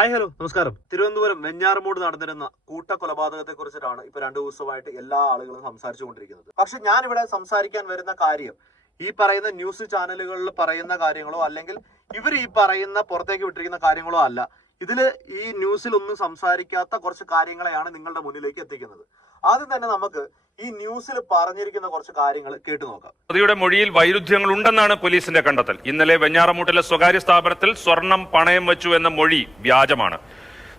Hi hello നമസ്കാരം. തിരുവനന്തപുരം വെഞ്ഞാറമൂട് നടന്നിരുന്ന കൂട്ടക്കൊലപാതകത്തെ കുറിച്ചിട്ടാണ് ഇപ്പൊ 2 ദിവസമായിട്ട് എല്ലാ ആളുകളും സംസാരിച്ചുകൊണ്ടിരിക്കുന്നത്. പക്ഷെ ഞാൻ ഇവിടെ സംസാരിക്കാൻ വരുന്ന കാര്യം ഈ പറയുന്ന ന്യൂസ് ചാനലുകളിൽ പറയുന്ന കാര്യങ്ങളോ അല്ലെങ്കിൽ ഇവർ ഈ പറയുന്ന പുറത്തേക്ക് വിട്ടിരിക്കുന്ന കാര്യങ്ങളോ അല്ല. ഇതില് ഈ ന്യൂസിലൊന്നും സംസാരിക്കാത്ത കുറച്ച് കാര്യങ്ങളെയാണ് നിങ്ങളുടെ മുന്നിലേക്ക് എത്തിക്കുന്നത്. ആദ്യം തന്നെ നമുക്ക് ഈ ന്യൂസിൽ പറഞ്ഞിരിക്കുന്ന കുറച്ച് കാര്യങ്ങൾ കേട്ടു നോക്കാം. പ്രതിയുടെ മൊഴിയിൽ വൈരുദ്ധ്യങ്ങൾ ഉണ്ടെന്നാണ് പോലീസിന്റെ കണ്ടെത്തൽ. ഇന്നലെ വെഞ്ഞാറമൂട്ടിലെ സ്വകാര്യ സ്ഥാപനത്തിൽ സ്വർണം പണയം വെച്ചു എന്ന മൊഴി വ്യാജമാണ്.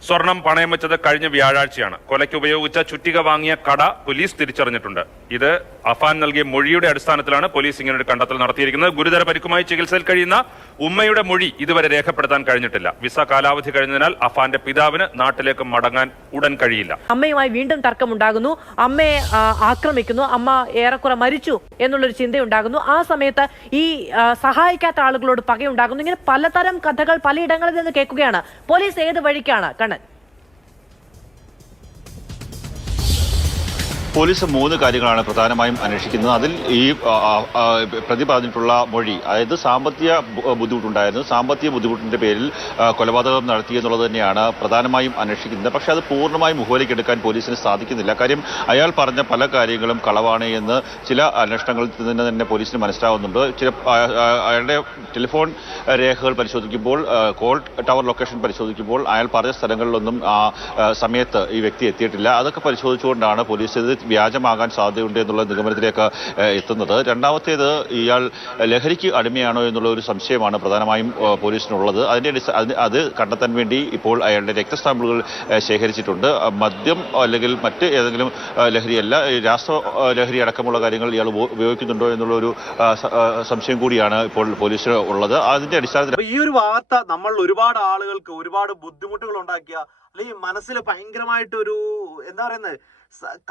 സ്വർണം പണയം വെച്ചത് കഴിഞ്ഞ വ്യാഴാഴ്ചയാണ്. കൊലയ്ക്ക് ഉപയോഗിച്ച ചുറ്റിക വാങ്ങിയ കട പോലീസ് തിരിച്ചറിഞ്ഞിട്ടുണ്ട്. ഇത് അഫാൻ നൽകിയ മൊഴിയുടെ അടിസ്ഥാനത്തിലാണ് പോലീസ് ഇങ്ങനൊരു കണ്ടെത്തൽ നടത്തിയിരിക്കുന്നത്. ഗുരുതര പരിക്കുമായി ചികിത്സയിൽ കഴിയുന്ന ഉമ്മയുടെ മൊഴി ഇതുവരെ രേഖപ്പെടുത്താൻ കഴിഞ്ഞിട്ടില്ല. വിസ കാലാവധി കഴിഞ്ഞതിനാൽ അഫാന്റെ പിതാവിന് നാട്ടിലേക്ക് മടങ്ങാൻ ഉടൻ കഴിയില്ല. അമ്മയുമായി വീണ്ടും തർക്കമുണ്ടാകുന്നു, അമ്മയെ ആക്രമിക്കുന്നു, അമ്മ ഏറെക്കുറെ മരിച്ചു എന്നുള്ളൊരു ചിന്തയുണ്ടാകുന്നു. ആ സമയത്ത് ഈ സഹായിക്കാത്ത ആളുകളോട് പകയുണ്ടാകുന്നു. ഇങ്ങനെ പലതരം കഥകൾ പലയിടങ്ങളിൽ നിന്ന് കേൾക്കുകയാണ്. പോലീസ് ഏത് വഴിക്കാണ് കണ്ണൻ? പോലീസ് 3 കാര്യങ്ങളാണ് പ്രധാനമായും അന്വേഷിക്കുന്നത്. അതിൽ ഈ പ്രതി പറഞ്ഞിട്ടുള്ള മൊഴി, അതായത് സാമ്പത്തിക ബുദ്ധിമുട്ടുണ്ടായിരുന്നു, സാമ്പത്തിക ബുദ്ധിമുട്ടിന്റെ പേരിൽ കൊലപാതകം നടത്തിയെന്നുള്ളത് തന്നെയാണ് പ്രധാനമായും അന്വേഷിക്കുന്നത്. പക്ഷേ അത് പൂർണ്ണമായും മുഖവിലേക്കെടുക്കാൻ പോലീസിന് സാധിക്കുന്നില്ല. കാര്യം അയാൾ പറഞ്ഞ പല കാര്യങ്ങളും കളവാണ് എന്ന് ചില അന്വേഷണങ്ങളിൽ നിന്ന് തന്നെ പോലീസിന് മനസ്സിലാവുന്നുണ്ട്. അയാളുടെ ടെലിഫോൺ രേഖകൾ പരിശോധിക്കുമ്പോൾ, കോൾ ടവർ ലൊക്കേഷൻ പരിശോധിക്കുമ്പോൾ അയാൾ പറഞ്ഞ സ്ഥലങ്ങളിലൊന്നും ആ സമയത്ത് ഈ വ്യക്തി എത്തിയിട്ടില്ല. അതൊക്കെ പരിശോധിച്ചുകൊണ്ടാണ് പോലീസ് ഇത് വ്യാജമാകാൻ സാധ്യതയുണ്ട് എന്നുള്ള നിഗമനത്തിലേക്ക് എത്തുന്നത്. രണ്ടാമത്തേത്, ഇയാൾ ലഹരിക്ക് അടിമയാണോ എന്നുള്ള ഒരു സംശയമാണ് പ്രധാനമായും പോലീസിനുള്ളത്. അത് കണ്ടെത്താൻ വേണ്ടി ഇപ്പോൾ അയാളുടെ രക്തസാമ്പിളുകൾ ശേഖരിച്ചിട്ടുണ്ട്. മദ്യം അല്ലെങ്കിൽ മറ്റ് ഏതെങ്കിലും ലഹരിയല്ല, രാസലഹരി അടക്കമുള്ള കാര്യങ്ങൾ ഇയാൾ ഉപയോഗിക്കുന്നുണ്ടോ എന്നുള്ള ഒരു സംശയം കൂടിയാണ് ഇപ്പോൾ പോലീസിന് ഉള്ളത്. അതിന്റെ അടിസ്ഥാനത്തിൽ ഈ ഒരു വാർത്ത നമ്മൾ ഒരുപാട് ആളുകൾക്ക് ഒരുപാട് ബുദ്ധിമുട്ടുകൾ ഉണ്ടാക്കിയ, അല്ലെങ്കിൽ മനസ്സിൽ ഭയങ്കരമായിട്ടൊരു എന്താ പറയുന്നത്,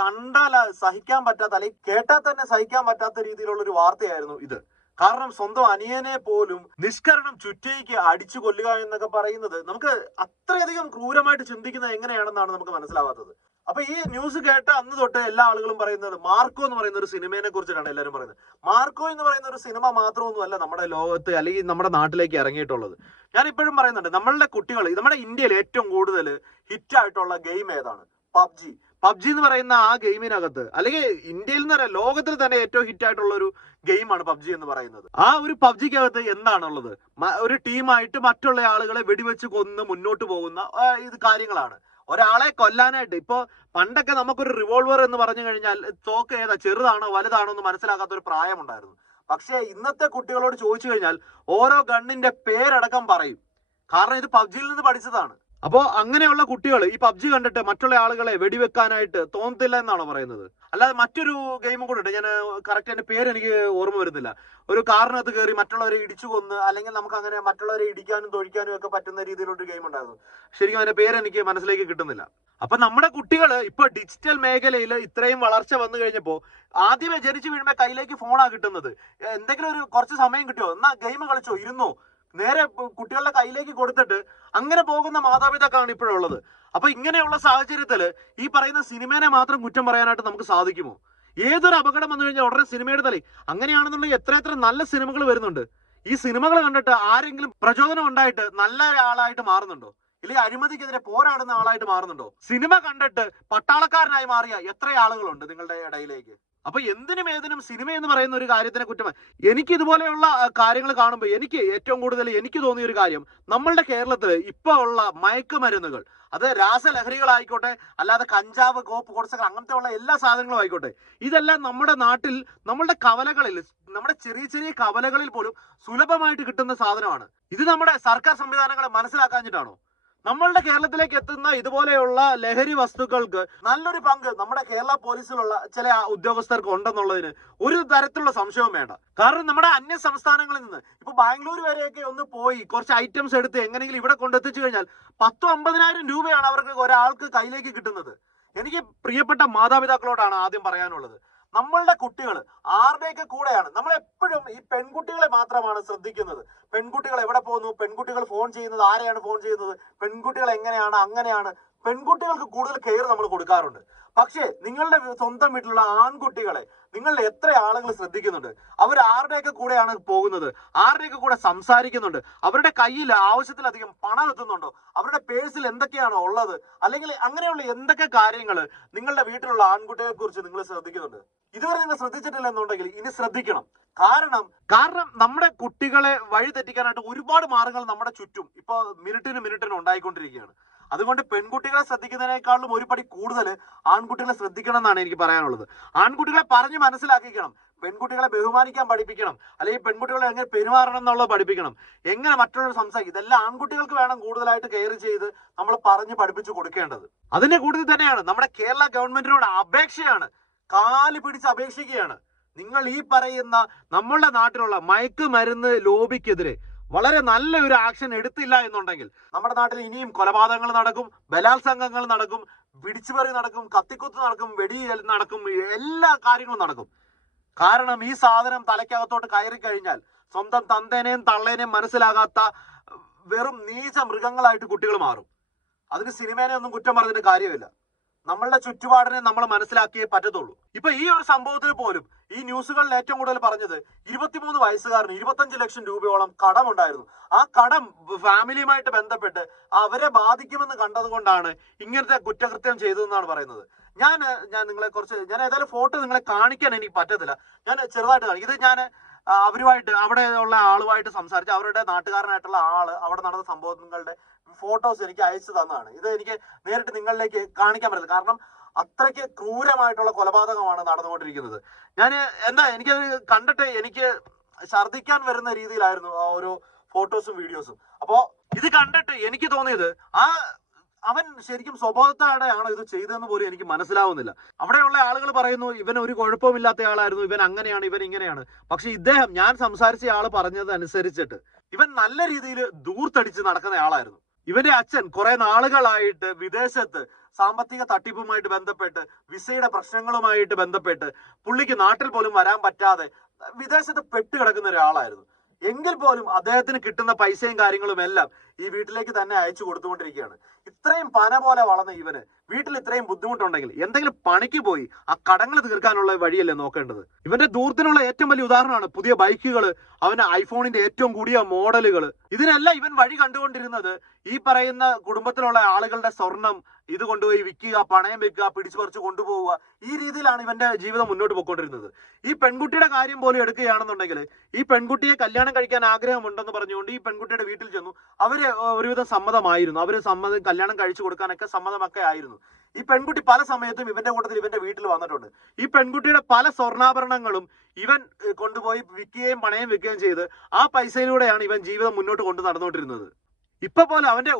കണ്ടാൽ സഹിക്കാൻ പറ്റാത്ത അല്ലെങ്കിൽ കേട്ടാൽ തന്നെ സഹിക്കാൻ പറ്റാത്ത രീതിയിലുള്ള ഒരു വാർത്തയായിരുന്നു ഇത്. കാരണം സ്വന്തം അനിയനെ പോലും നിഷ്കരണം ചുറ്റയ്ക്ക് അടിച്ചു കൊല്ലുക എന്നൊക്കെ പറയുന്നത് നമുക്ക് അത്രയധികം ക്രൂരമായിട്ട് ചിന്തിക്കുന്നത് എങ്ങനെയാണെന്നാണ് നമുക്ക് മനസ്സിലാവാത്തത്. അപ്പൊ ഈ ന്യൂസ് കേട്ട അന്ന് തൊട്ട് എല്ലാ ആളുകളും പറയുന്നത് മാർക്കോ എന്ന് പറയുന്ന ഒരു സിനിമയെ കുറിച്ചിട്ടാണ് എല്ലാവരും പറയുന്നത്. മാർക്കോ എന്ന് പറയുന്ന ഒരു സിനിമ മാത്രമൊന്നുമല്ല നമ്മുടെ ലോകത്ത് അല്ലെങ്കിൽ നമ്മുടെ നാട്ടിലേക്ക് ഇറങ്ങിയിട്ടുള്ളത്. ഞാൻ ഇപ്പോഴും പറയുന്നുണ്ട്, നമ്മളുടെ കുട്ടികൾ, നമ്മുടെ ഇന്ത്യയിൽ ഏറ്റവും കൂടുതൽ ഹിറ്റായിട്ടുള്ള ഗെയിം ഏതാണ്? പബ്ജി. പബ്ജി എന്ന് പറയുന്ന ആ ഗെയിമിനകത്ത്, അല്ലെങ്കിൽ ഇന്ത്യയിൽ നിന്ന് പറയാം, ലോകത്തിൽ തന്നെ ഏറ്റവും ഹിറ്റായിട്ടുള്ള ഒരു ഗെയിമാണ് പബ്ജി എന്ന് പറയുന്നത്. ആ ഒരു പബ്ജിക്കകത്ത് എന്താണുള്ളത്? ഒരു ടീമായിട്ട് മറ്റുള്ള ആളുകളെ വെടിവെച്ച് കൊന്ന് മുന്നോട്ട് പോകുന്ന ഇത് കാര്യങ്ങളാണ്. ഒരാളെ കൊല്ലാനായിട്ട് ഇപ്പോ പണ്ടൊക്കെ നമുക്കൊരു റിവോൾവർ എന്ന് പറഞ്ഞു കഴിഞ്ഞാൽ തോക്ക് ഏതാ, ചെറുതാണോ വലുതാണോ എന്ന് മനസ്സിലാക്കാത്ത ഒരു പ്രായമുണ്ടായിരുന്നു. പക്ഷേ ഇന്നത്തെ കുട്ടികളോട് ചോദിച്ചു കഴിഞ്ഞാൽ ഓരോ ഗണ്ണിന്റെ പേരടക്കം പറയും. കാരണം ഇത് പബ്ജിയിൽ നിന്ന് പഠിച്ചതാണ്. അപ്പോ അങ്ങനെയുള്ള കുട്ടികൾ ഈ പബ്ജി കണ്ടിട്ട് മറ്റുള്ള ആളുകളെ വെടിവെക്കാനായിട്ട് തോന്നത്തില്ല എന്നാണോ പറയുന്നത്? അല്ലാതെ മറ്റൊരു ഗെയിമും കൂടെ ഉണ്ട്, ഞാൻ കറക്റ്റ് എന്റെ പേര് എനിക്ക് ഓർമ്മ വരുന്നില്ല. ഒരു കാറിനകത്ത് കയറി മറ്റുള്ളവരെ ഇടിച്ചു കൊന്ന്, അല്ലെങ്കിൽ നമുക്ക് അങ്ങനെ മറ്റുള്ളവരെ ഇടിക്കാനും തൊഴിക്കാനും ഒക്കെ പറ്റുന്ന രീതിയിലൊരു ഗെയിം ഉണ്ടായിരുന്നു. ശരിക്കും അതിന്റെ പേര് എനിക്ക് മനസ്സിലേക്ക് കിട്ടുന്നില്ല. അപ്പൊ നമ്മുടെ കുട്ടികൾ ഇപ്പൊ ഡിജിറ്റൽ മേഖലയിൽ ഇത്രയും വളർച്ച വന്നു കഴിഞ്ഞപ്പോ ആദ്യമേ ജനിച്ചു വീഴുമ്പോ കയ്യിലേക്ക് ഫോണാ കിട്ടുന്നത്. എന്തെങ്കിലും ഒരു കുറച്ച് സമയം കിട്ടിയോ, എന്നാ ഗെയിം കളിച്ചോ, ഇരുന്നോ, നേരെ കുട്ടികളുടെ കയ്യിലേക്ക് കൊടുത്തിട്ട് അങ്ങനെ പോകുന്ന മാതാപിതാക്കളാണ് ഇപ്പോഴുള്ളത്. അപ്പൊ ഇങ്ങനെയുള്ള സാഹചര്യത്തിൽ ഈ പറയുന്ന സിനിമേനെ മാത്രം കുറ്റം പറയാനായിട്ട് നമുക്ക് സാധിക്കുമോ? ഏതൊരു അപകടം വന്നു കഴിഞ്ഞാൽ ഉടനെ സിനിമയുടെ തലേ. അങ്ങനെയാണെന്നുണ്ടെങ്കിൽ എത്ര നല്ല സിനിമകൾ വരുന്നുണ്ട്. ഈ സിനിമകൾ കണ്ടിട്ട് ആരെങ്കിലും പ്രചോദനം ഉണ്ടായിട്ട് നല്ല ആളായിട്ട് മാറുന്നുണ്ടോ? ഇല്ലെങ്കിൽ അഴിമതിക്കെതിരെ പോരാടുന്ന ആളായിട്ട് മാറുന്നുണ്ടോ? സിനിമ കണ്ടിട്ട് പട്ടാളക്കാരനായി മാറിയ എത്ര ആളുകളുണ്ട് നിങ്ങളുടെ ഇടയിലേക്ക്? അപ്പൊ എന്തിനും ഏതിനും സിനിമ എന്ന് പറയുന്ന ഒരു കാര്യത്തിനെ കുറ്റമായി. എനിക്ക് ഇതുപോലെയുള്ള കാര്യങ്ങൾ കാണുമ്പോൾ എനിക്ക് ഏറ്റവും കൂടുതൽ എനിക്ക് തോന്നിയ ഒരു കാര്യം, നമ്മളുടെ കേരളത്തിൽ ഇപ്പൊ ഉള്ള മയക്കുമരുന്നുകൾ, അത് രാസലഹരികളായിക്കോട്ടെ, അല്ലാതെ കഞ്ചാവ്, കോപ്പ്, കൊടുസകൾ, അങ്ങനത്തെ ഉള്ള എല്ലാ സാധനങ്ങളും ആയിക്കോട്ടെ, ഇതെല്ലാം നമ്മുടെ നാട്ടിൽ നമ്മളുടെ കവലകളിൽ, നമ്മുടെ ചെറിയ ചെറിയ കവലകളിൽ പോലും സുലഭമായിട്ട് കിട്ടുന്ന സാധനമാണ്. ഇത് നമ്മുടെ സർക്കാർ സംവിധാനങ്ങളെ മനസ്സിലാക്കാഞ്ഞിട്ടാണോ? നമ്മളുടെ കേരളത്തിലേക്ക് എത്തുന്ന ഇതുപോലെയുള്ള ലഹരി വസ്തുക്കൾക്ക് നല്ലൊരു പങ്ക് നമ്മുടെ കേരള പോലീസിലുള്ള ചില ഉദ്യോഗസ്ഥർക്ക് ഉണ്ടെന്നുള്ളതിന് ഒരു തരത്തിലുള്ള സംശയവും വേണ്ട. കാരണം നമ്മുടെ അന്യ സംസ്ഥാനങ്ങളിൽ നിന്ന് ഇപ്പൊ ബാംഗ്ലൂർ വരെയൊക്കെ ഒന്ന് പോയി കുറച്ച് ഐറ്റംസ് എടുത്ത് എങ്ങനെയെങ്കിലും ഇവിടെ കൊണ്ടെത്തിച്ചു കഴിഞ്ഞാൽ 10,000-50,000 രൂപയാണ് അവർക്ക് ഒരാൾക്ക് കയ്യിലേക്ക് കിട്ടുന്നത്. എനിക്ക് പ്രിയപ്പെട്ട മാതാപിതാക്കളോടാണ് ആദ്യം പറയാനുള്ളത്, നമ്മളുടെ കുട്ടികൾ ആരുടെയൊക്കെ കൂടെയാണ്? നമ്മളെപ്പോഴും ഈ പെൺകുട്ടികളെ മാത്രമാണ് ശ്രദ്ധിക്കുന്നത്. പെൺകുട്ടികൾ എവിടെ പോകുന്നു, പെൺകുട്ടികൾ ഫോൺ ചെയ്യുന്നത്, ആരെയാണ് ഫോൺ ചെയ്യുന്നത്, പെൺകുട്ടികൾ എങ്ങനെയാണ്, അങ്ങനെയാണ്. പെൺകുട്ടികൾക്ക് കൂടുതൽ കെയർ നമ്മൾ കൊടുക്കാറുണ്ട്. പക്ഷേ നിങ്ങളുടെ സ്വന്തം വീട്ടിലുള്ള ആൺകുട്ടികളെ നിങ്ങളുടെ എത്ര ആളുകൾ ശ്രദ്ധിക്കുന്നുണ്ട്? അവർ ആരുടെയൊക്കെ കൂടെയാണ് പോകുന്നത്? ആരുടെയൊക്കെ കൂടെ സംസാരിക്കുന്നുണ്ട്? അവരുടെ കയ്യിൽ ആവശ്യത്തിലധികം പണം എത്തുന്നുണ്ടോ? അവരുടെ പേഴ്സിൽ എന്തൊക്കെയാണോ ഉള്ളത്? അല്ലെങ്കിൽ അങ്ങനെയുള്ള എന്തൊക്കെ കാര്യങ്ങൾ നിങ്ങളുടെ വീട്ടിലുള്ള ആൺകുട്ടികളെ കുറിച്ച് നിങ്ങൾ ശ്രദ്ധിക്കുന്നുണ്ട്? ഇതുവരെ നിങ്ങൾ ശ്രദ്ധിച്ചിട്ടില്ല എന്നുണ്ടെങ്കിൽ ഇനി ശ്രദ്ധിക്കണം. കാരണം നമ്മുടെ കുട്ടികളെ വഴി തെറ്റിക്കാനായിട്ട് ഒരുപാട് മാർഗങ്ങൾ നമ്മുടെ ചുറ്റും ഇപ്പൊ മിനിറ്റിന് ഉണ്ടായിക്കൊണ്ടിരിക്കുകയാണ്. അതുകൊണ്ട് പെൺകുട്ടികളെ ശ്രദ്ധിക്കുന്നതിനേക്കാളും ഒരു പടി കൂടുതൽ ആൺകുട്ടികളെ ശ്രദ്ധിക്കണം എന്നാണ് എനിക്ക് പറയാനുള്ളത്. ആൺകുട്ടികളെ പറഞ്ഞ് മനസ്സിലാക്കിക്കണം, പെൺകുട്ടികളെ ബഹുമാനിക്കാൻ പഠിപ്പിക്കണം, അല്ലെങ്കിൽ പെൺകുട്ടികളെ എങ്ങനെ പെരുമാറണം എന്നുള്ളത് പഠിപ്പിക്കണം, എങ്ങനെ മറ്റുള്ളവർ സംസാരിക്കും, ഇതെല്ലാം ആൺകുട്ടികൾക്ക് വേണം കൂടുതലായിട്ട് കെയർ ചെയ്ത് നമ്മൾ പറഞ്ഞ് പഠിപ്പിച്ചു കൊടുക്കേണ്ടത്. അതിന്റെ കൂടുതൽ തന്നെയാണ് നമ്മുടെ കേരള ഗവൺമെന്റിനോട് അപേക്ഷയാണ്, കാല് പിടിച്ച് അപേക്ഷിക്കുകയാണ്. നിങ്ങൾ ഈ പറയുന്ന നമ്മളുടെ നാട്ടിലുള്ള മയക്കുമരുന്ന് ലോബിക്കെതിരെ വളരെ നല്ല ഒരു ആക്ഷൻ എടുത്തില്ല എന്നുണ്ടെങ്കിൽ നമ്മുടെ നാട്ടിൽ ഇനിയും കൊലപാതകങ്ങൾ നടക്കും, ബലാത്സംഗങ്ങൾ നടക്കും, പിടിച്ചുപറി നടക്കും, കത്തിക്കുത്ത് നടക്കും, വെടി നടക്കും, എല്ലാ കാര്യങ്ങളും നടക്കും. കാരണം ഈ സാധനം തലയ്ക്കകത്തോട്ട് കയറി കഴിഞ്ഞാൽ സ്വന്തം തന്തേനെയും തള്ളേനെയും മനസ്സിലാകാത്ത വെറും നീച മൃഗങ്ങളായിട്ട് കുട്ടികൾ മാറും. അതിന് സിനിമേനെ ഒന്നും കുറ്റം പറഞ്ഞിട്ട് കാര്യമില്ല. നമ്മളുടെ ചുറ്റുപാടിനെ നമ്മൾ മനസ്സിലാക്കിയേ പറ്റത്തുള്ളൂ. ഇപ്പൊ ഈ ഒരു സംഭവത്തിന് പോലും ഈ ന്യൂസുകളിൽ ഏറ്റവും കൂടുതൽ പറഞ്ഞത് 23 വയസ്സുകാരന് 25 ലക്ഷം രൂപയോളം കടമുണ്ടായിരുന്നു. ആ കടം ഫാമിലിയുമായിട്ട് ബന്ധപ്പെട്ട് അവരെ ബാധിക്കുമെന്ന് കണ്ടതുകൊണ്ടാണ് ഇങ്ങനത്തെ കുറ്റകൃത്യം ചെയ്തതെന്നാണ് പറയുന്നത്. ഞാൻ നിങ്ങളെ ഞാൻ ഏതായാലും ഫോട്ടോ നിങ്ങളെ കാണിക്കാൻ എനിക്ക് പറ്റത്തില്ല. ഞാൻ ചെറുതായിട്ട് കാണിക്കും. ഇത് ഞാൻ അവരുമായിട്ട് അവിടെ ഉള്ള ആളുമായിട്ട് സംസാരിച്ച് അവരുടെ നാട്ടുകാരനായിട്ടുള്ള ആള് അവിടെ നടന്ന സംഭവങ്ങളുടെ ഫോട്ടോസ് എനിക്ക് അയച്ചു തന്നതാണ്. ഇത് എനിക്ക് നേരിട്ട് നിങ്ങളിലേക്ക് കാണിക്കാൻ പറ്റില്ല. കാരണം അത്രയ്ക്ക് ക്രൂരമായിട്ടുള്ള കൊലപാതകമാണ് നടന്നുകൊണ്ടിരിക്കുന്നത്. എനിക്കത് കണ്ടിട്ട് എനിക്ക് ഛർദ്ദിക്കാൻ വരുന്ന രീതിയിലായിരുന്നു ആ ഓരോ ഫോട്ടോസും വീഡിയോസും. അപ്പോ ഇത് കണ്ടിട്ട് എനിക്ക് തോന്നിയത് അവൻ ശരിക്കും സ്വബോധത്തോടെയാണോ ഇത് ചെയ്തതെന്ന് പോലും എനിക്ക് മനസ്സിലാവുന്നില്ല. അവിടെയുള്ള ആളുകൾ പറയുന്നു ഇവൻ ഒരു കുഴപ്പമില്ലാത്ത ആളായിരുന്നു, ഇവൻ അങ്ങനെയാണ്, ഇവൻ ഇങ്ങനെയാണ്. പക്ഷെ ഇദ്ദേഹം, ഞാൻ സംസാരിച്ച ആള് പറഞ്ഞത് അനുസരിച്ചിട്ട് ഇവൻ നല്ല രീതിയിൽ ദൂർത്തടിച്ച് നടക്കുന്ന ആളായിരുന്നു. ഇവന്റെ അച്ഛൻ കുറെ നാളുകളായിട്ട് വിദേശത്ത് സാമ്പത്തിക തട്ടിപ്പുമായിട്ട് ബന്ധപ്പെട്ട് വിസയുടെ പ്രശ്നങ്ങളുമായിട്ട് ബന്ധപ്പെട്ട് പുള്ളിക്ക് നാട്ടിൽ പോലും വരാൻ പറ്റാതെ വിദേശത്ത് പെട്ടുകിടക്കുന്ന ഒരാളായിരുന്നു. എങ്കിൽ പോലും അദ്ദേഹത്തിന് കിട്ടുന്ന പൈസയും കാര്യങ്ങളും എല്ലാം ഈ വീട്ടിലേക്ക് തന്നെ അയച്ചു കൊടുത്തുകൊണ്ടിരിക്കുകയാണ്. ഇത്രയും പന പോലെ വളർന്ന ഇവന് വീട്ടിൽ ഇത്രയും ബുദ്ധിമുട്ടുണ്ടെങ്കിൽ എന്തെങ്കിലും പണിക്ക് പോയി ആ കടങ്ങൾ തീർക്കാനുള്ള വഴിയല്ലേ നോക്കേണ്ടത്? ഇവന്റെ ദൂരത്തിനുള്ള ഏറ്റവും വലിയ ഉദാഹരണമാണ് പുതിയ ബൈക്കുകൾ, അവന്റെ ഐഫോണിന്റെ ഏറ്റവും കൂടിയ മോഡലുകൾ. ഇതിനെല്ലാം ഇവൻ വഴി കണ്ടുകൊണ്ടിരുന്നത് ഈ പറയുന്ന കുടുംബത്തിലുള്ള ആളുകളുടെ സ്വർണം ഇത് കൊണ്ടുപോയി വിൽക്കുക, പണയം വെക്കുക, പിടിച്ചു പറിച്ച് കൊണ്ടുപോവുക. ഈ രീതിയിലാണ് ഇവന്റെ ജീവിതം മുന്നോട്ട് പോയിക്കൊണ്ടിരുന്നത്. ഈ പെൺകുട്ടിയുടെ കാര്യം പോലും എടുക്കുകയാണെന്നുണ്ടെങ്കിൽ ഈ പെൺകുട്ടിയെ കല്യാണം കഴിക്കാൻ ആഗ്രഹമുണ്ടെന്ന് പറഞ്ഞുകൊണ്ട് ഈ പെൺകുട്ടിയുടെ വീട്ടിൽ ചെന്നു. അവര് ഒരുവിധം സമ്മതമായിരുന്നു, അവര് കല്യാണം കഴിച്ചു കൊടുക്കാനൊക്കെ സമ്മതമൊക്കെ ആയിരുന്നു. ഈ പെൺകുട്ടി പല സമയത്തും ഇവന്റെ കൂട്ടത്തിൽ ഇവന്റെ വീട്ടിൽ വന്നിട്ടുണ്ട്. ഈ പെൺകുട്ടിയുടെ പല സ്വർണ്ണാഭരണങ്ങളും ഇവൻ കൊണ്ടുപോയി വിൽക്കുകയും പണയം വെക്കുകയും ചെയ്ത് ആ പൈസയിലൂടെയാണ് ഇവൻ ജീവിതം മുന്നോട്ട് കൊണ്ടു നടന്നുകൊണ്ടിരുന്നത്. ഇപ്പൊ പോലെ അവന്റെ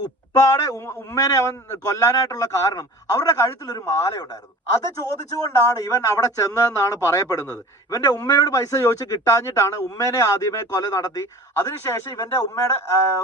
ഉമ്മേനെ അവൻ കൊല്ലാനായിട്ടുള്ള കാരണം അവരുടെ കഴുത്തിൽ ഒരു മാല ഉണ്ടായിരുന്നു. അത് ചോദിച്ചുകൊണ്ടാണ് ഇവൻ അവിടെ ചെന്നതെന്നാണ് പറയപ്പെടുന്നത്. ഇവന്റെ ഉമ്മയോട് പൈസ ചോദിച്ച് കിട്ടാഞ്ഞിട്ടാണ് ഉമ്മേനെ ആദ്യമേ കൊല നടത്തി. അതിനുശേഷം ഇവന്റെ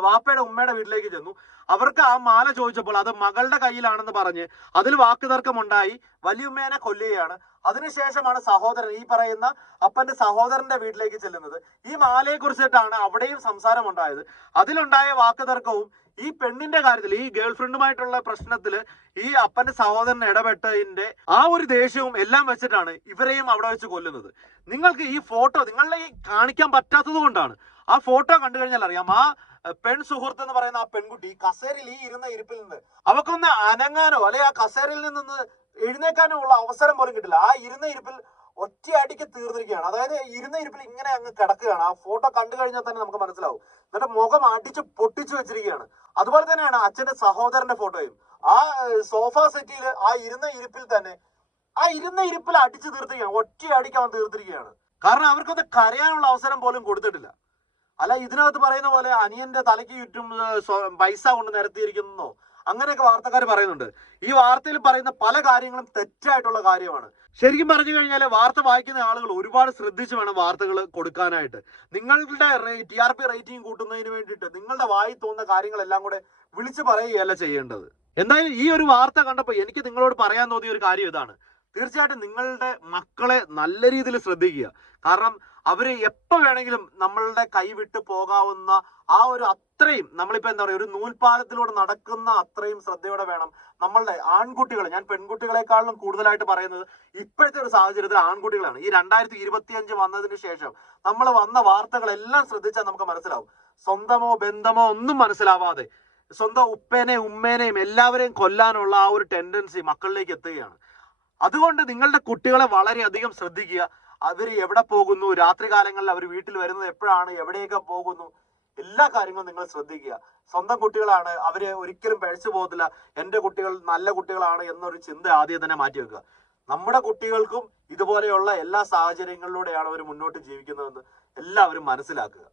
വാപ്പയുടെ ഉമ്മയുടെ വീട്ടിലേക്ക് ചെന്നു. അവർക്ക് ആ മാല ചോദിച്ചപ്പോൾ അത് മകളുടെ കയ്യിലാണെന്ന് പറഞ്ഞ് അതിൽ വാക്കുതർക്കമുണ്ടായി വലിയുമ്മേനെ കൊല്ലുകയാണ്. അതിനുശേഷമാണ് സഹോദരൻ, ഈ പറയുന്ന അപ്പന്റെ സഹോദരന്റെ വീട്ടിലേക്ക് ചെല്ലുന്നത്. ഈ മാലയെ കുറിച്ചിട്ടാണ് അവിടെയും സംസാരം ഉണ്ടായത്. അതിലുണ്ടായ വാക്കുതർക്കവും ഈ പെണ്ണിന്റെ കാര്യത്തിൽ, ഈ ഗേൾ ഫ്രണ്ടുമായിട്ടുള്ള പ്രശ്നത്തില് ഈ അപ്പന്റെ സഹോദരൻ ഇടപെട്ടതിന്റെ ആ ഒരു ദേഷ്യവും എല്ലാം വെച്ചിട്ടാണ് ഇവരെയും അവിടെ വെച്ച് കൊല്ലുന്നത്. നിങ്ങൾക്ക് ഈ ഫോട്ടോ നിങ്ങളെ ഈ കാണിക്കാൻ പറ്റാത്തത് കൊണ്ടാണ്. ആ ഫോട്ടോ കണ്ടു കഴിഞ്ഞാൽ അറിയാം, ആ പെൺ സുഹൃത്ത് എന്ന് പറയുന്ന ആ പെൺകുട്ടി കസേരയിൽ ഈ ഇരുന്ന ഇരിപ്പിൽ നിന്ന് അവക്കൊന്ന് അനങ്ങാനോ അല്ലെ ആ കസേരയിൽ നിന്ന് എഴുന്നേക്കാനോ ഉള്ള അവസരം പോലും കിട്ടില്ല. ആ ഇരുന്ന ഇരിപ്പിൽ ഒറ്റയടിക്ക് തീർന്നിരിക്കുകയാണ്. അതായത് ഇരുന്ന ഇരിപ്പിൽ ഇങ്ങനെ അങ്ങ് കിടക്കുകയാണ്. ആ ഫോട്ടോ കണ്ടു കഴിഞ്ഞാൽ തന്നെ നമുക്ക് മനസ്സിലാവും. എന്നിട്ട് മുഖം അടിച്ച് പൊട്ടിച്ചു വെച്ചിരിക്കുകയാണ്. അതുപോലെ തന്നെയാണ് അച്ഛന്റെ സഹോദരന്റെ ഫോട്ടോയും. ആ സോഫ സെറ്റിൽ ആ ഇരുന്ന ഇരിപ്പിൽ അടിച്ചു തീർത്തിരിക്കുകയാണ്. ഒറ്റയടിക്ക് അവൻ തീർത്തിരിക്കുകയാണ്. കാരണം അവർക്കൊന്ന് കരയാനുള്ള അവസരം പോലും കൊടുത്തിട്ടില്ല. അല്ല ഇതിനകത്ത് പറയുന്ന പോലെ അനിയന്റെ തലയ്ക്ക് ചുറ്റും പൈസ കൊണ്ട് നിരത്തിയിരിക്കുന്നോ അങ്ങനെയൊക്കെ വാർത്തക്കാർ പറയുന്നുണ്ട്. ഈ വാർത്തയിൽ പറയുന്ന പല കാര്യങ്ങളും തെറ്റായിട്ടുള്ള കാര്യമാണ്. ശരിക്കും പറഞ്ഞു കഴിഞ്ഞാൽ വാർത്ത വായിക്കുന്ന ആളുകൾ ഒരുപാട് ശ്രദ്ധിച്ച് വേണം വാർത്തകൾ കൊടുക്കാനായിട്ട്. നിങ്ങളുടെ TRP റേറ്റിംഗ് കൂട്ടുന്നതിന് വേണ്ടിയിട്ട് നിങ്ങളുടെ വായി തോന്നുന്ന കാര്യങ്ങളെല്ലാം കൂടെ വിളിച്ചു പറയുകയല്ല ചെയ്യേണ്ടത്. എന്തായാലും ഈ ഒരു വാർത്ത കണ്ടപ്പോൾ എനിക്ക് നിങ്ങളോട് പറയാൻ തോന്നിയ ഒരു കാര്യം ഇതാണ്. തീർച്ചയായിട്ടും നിങ്ങളുടെ മക്കളെ നല്ല രീതിയിൽ ശ്രദ്ധിക്കുക. കാരണം അവര് എപ്പോൾ വേണമെങ്കിലും നമ്മളുടെ കൈവിട്ട് പോകാവുന്ന ആ ഒരു അത്രയും നമ്മളിപ്പോ എന്താ പറയുക, ഒരു നൂൽപാലത്തിലൂടെ നടക്കുന്ന അത്രയും ശ്രദ്ധയോടെ വേണം നമ്മളുടെ ആൺകുട്ടികൾ, ഞാൻ പെൺകുട്ടികളെക്കാളും കൂടുതലായിട്ട് പറയുന്നത് ഇപ്പോഴത്തെ ഒരു സാഹചര്യത്തിൽ ആൺകുട്ടികളാണ്. ഈ 2025 വന്നതിന് ശേഷം നമ്മൾ വന്ന വാർത്തകളെല്ലാം ശ്രദ്ധിച്ചാൽ നമുക്ക് മനസ്സിലാവും. സ്വന്തമോ ബന്ധമോ ഒന്നും മനസ്സിലാവാതെ സ്വന്തം ഉപ്പേനെയും ഉമ്മേനെയും എല്ലാവരെയും കൊല്ലാനുള്ള ആ ഒരു ടെൻഡൻസി മക്കളിലേക്ക് എത്തുകയാണ്. അതുകൊണ്ട് നിങ്ങളുടെ കുട്ടികളെ വളരെയധികം ശ്രദ്ധിക്കുക. അവർ എവിടെ പോകുന്നു, രാത്രി കാലങ്ങളിൽ അവർ വീട്ടിൽ വരുന്നത് എപ്പോഴാണ്, എവിടെയൊക്കെ പോകുന്നു, എല്ലാ കാര്യങ്ങളും നിങ്ങൾ ശ്രദ്ധിക്കുക. സ്വന്തം കുട്ടികളാണ്, അവരെ ഒരിക്കലും പഴിച്ചു പോകത്തില്ല. എൻ്റെ കുട്ടികൾ നല്ല കുട്ടികളാണ് എന്നൊരു ചിന്ത ആദ്യം തന്നെ മാറ്റി വെക്കുക. നമ്മുടെ കുട്ടികൾക്കും ഇതുപോലെയുള്ള എല്ലാ സാഹചര്യങ്ങളിലൂടെയാണ് അവർ മുന്നോട്ട് ജീവിക്കുന്നതെന്ന് എല്ലാവരും മനസ്സിലാക്കുക.